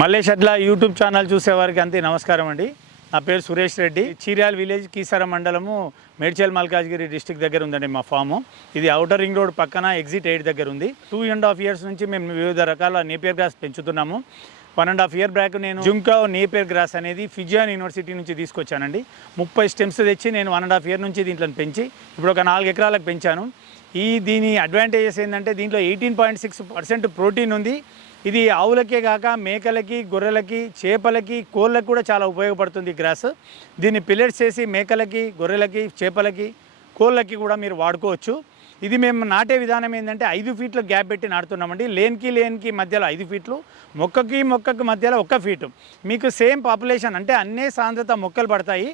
మల్లేష్ అట్లా YouTube channel చూసేవారికి అంతే నమస్కారం అండి. నా పేరు సురేష్ రెడ్డి. చీర్యాల విలేజ్ కీసర మండలము మేడ్చల్ మల్కాజ్గిరి డిస్టిక్ దగ్గర ఉందండి మా ఫాము. ఇది అవుటర్ రింగ్ రోడ్ పక్కన ఎగ్జిట్ ఎయిట్ దగ్గర ఉంది. టూ అండ్ హాఫ్ ఇయర్స్ నుంచి మేము వివిధ రకాల నేపియర్ గ్రాస్ పెంచుతున్నాము. One and half year back నేను జుంకా నేపియర్ గ్రాస్ అనేది ఫిజియాన్ యూనివర్సిటీ నుంచి తీసుకొచ్చానండి. ముప్పై స్టెమ్స్ తెచ్చి నేను వన్ అండ్ హాఫ్ ఇయర్ నుంచి దీంట్లో పెంచి ఇప్పుడు ఒక నాలుగు ఎకరాలకు పెంచాను. ఈ దీని అడ్వాంటేజెస్ ఏంటంటే దీంట్లో eighteen point six percent protein ఉంది. ఇది ఆవులకే కాక మేకలకి గొర్రెలకి చేపలకి కోళ్ళకి కూడా చాలా ఉపయోగపడుతుంది గ్రాస్ దీన్ని పిల్లెట్స్ చేసి మేకలకి గొర్రెలకి చేపలకి కోళ్ళకి కూడా మీరు వాడుకోవచ్చు. ఇది మేము నాటే విధానం ఏంటంటే ఐదు ఫీట్ల గ్యాప్ పెట్టి నాటుతున్నామండి. లేన్కి లేన్కి మధ్యలో ఐదు ఫీట్లు మొక్కకి మొక్కకి మధ్యలో ఒక్క ఫీటు. మీకు సేమ్ పాపులేషన్ అంటే అన్నే సాంద్రత మొక్కలు పడతాయి.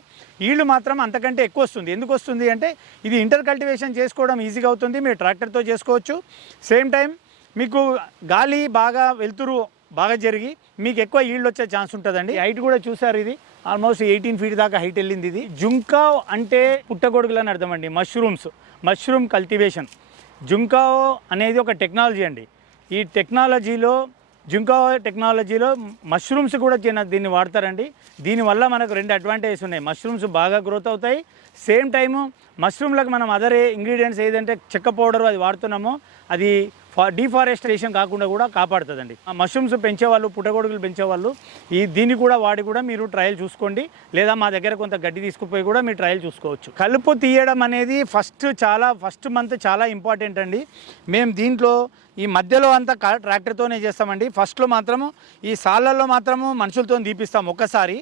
ఈళ్ళు మాత్రం అంతకంటే ఎక్కువ వస్తుంది. ఎందుకు వస్తుంది అంటే ఇది ఇంటర్ కల్టివేషన్ చేసుకోవడం ఈజీగా అవుతుంది. మీరు ట్రాక్టర్తో చేసుకోవచ్చు. సేమ్ టైం మీకు గాలి బాగా వెళ్తురు బాగా జరిగి మీకు ఎక్కువ ఈల్డ్ వచ్చే ఛాన్స్ ఉంటుందండి. హైట్ కూడా చూసారు ఇది. ఆల్మోస్ట్ ఎయిటీన్ ఫీట్ దాకా హైట్ వెళ్ళింది ఇది. జుంకా అంటే పుట్టగొడుగులు అని అర్థం అండి. మష్రూమ్స్ మష్రూమ్ కల్టివేషన్ జుంకా అనేది ఒక టెక్నాలజీ అండి. ఈ టెక్నాలజీలో జుంకా టెక్నాలజీలో మష్రూమ్స్ కూడా చిన్న దీన్ని వాడతారండి. దీనివల్ల మనకు రెండు అడ్వాంటేజెస్ ఉన్నాయి. మష్రూమ్స్ బాగా గ్రోత్ అవుతాయి. సేమ్ టైము మష్రూమ్లకు మనం అదర్ ఇంగ్రీడియంట్స్ ఏదంటే చెక్క పౌడర్ అది వాడుతున్నామో అది ఫా డిఫారెస్టేషన్ కాకుండా కూడా కాపాడుతుందండి. ఆ మష్రూమ్స్ పెంచేవాళ్ళు పుట్టగొడుగులు పెంచేవాళ్ళు ఈ దీన్ని కూడా వాడి కూడా మీరు ట్రయల్ చూసుకోండి. లేదా మా దగ్గర కొంత గడ్డి తీసుకుపోయి కూడా మీరు ట్రయల్ చూసుకోవచ్చు. కలుపు తీయడం అనేది ఫస్ట్ చాలా ఫస్ట్ మంత్ చాలా ఇంపార్టెంట్ అండి. మేము దీంట్లో ఈ మధ్యలో అంతా ట్రాక్టర్తోనే చేస్తామండి. ఫస్ట్లో మాత్రము ఈ సాళ్ళల్లో మాత్రము మనుషులతో తీపిస్తాం ఒక్కసారి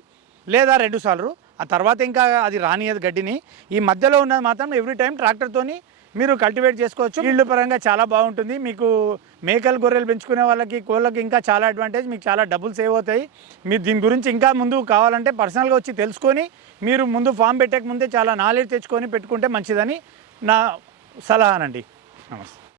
లేదా రెండు సార్లు. ఆ తర్వాత ఇంకా అది రానియదు గడ్డిని. ఈ మధ్యలో ఉన్నది మాత్రం ఎవ్రీ టైం ట్రాక్టర్తోని మీరు కల్టివేట్ చేసుకోవచ్చు. ఇళ్ళు పరంగా చాలా బాగుంటుంది. మీకు మేకలు గొర్రెలు పెంచుకునే వాళ్ళకి కోళ్ళకి ఇంకా చాలా అడ్వాంటేజ్ మీకు చాలా డబ్బులు సేవ్ అవుతాయి. మీరు దీని గురించి ఇంకా ముందు కావాలంటే పర్సనల్గా వచ్చి తెలుసుకొని మీరు ముందు ఫామ్ పెట్టక ముందే చాలా నాలెడ్జ్ తెచ్చుకొని పెట్టుకుంటే మంచిదని నా సలహానండి. నమస్తే.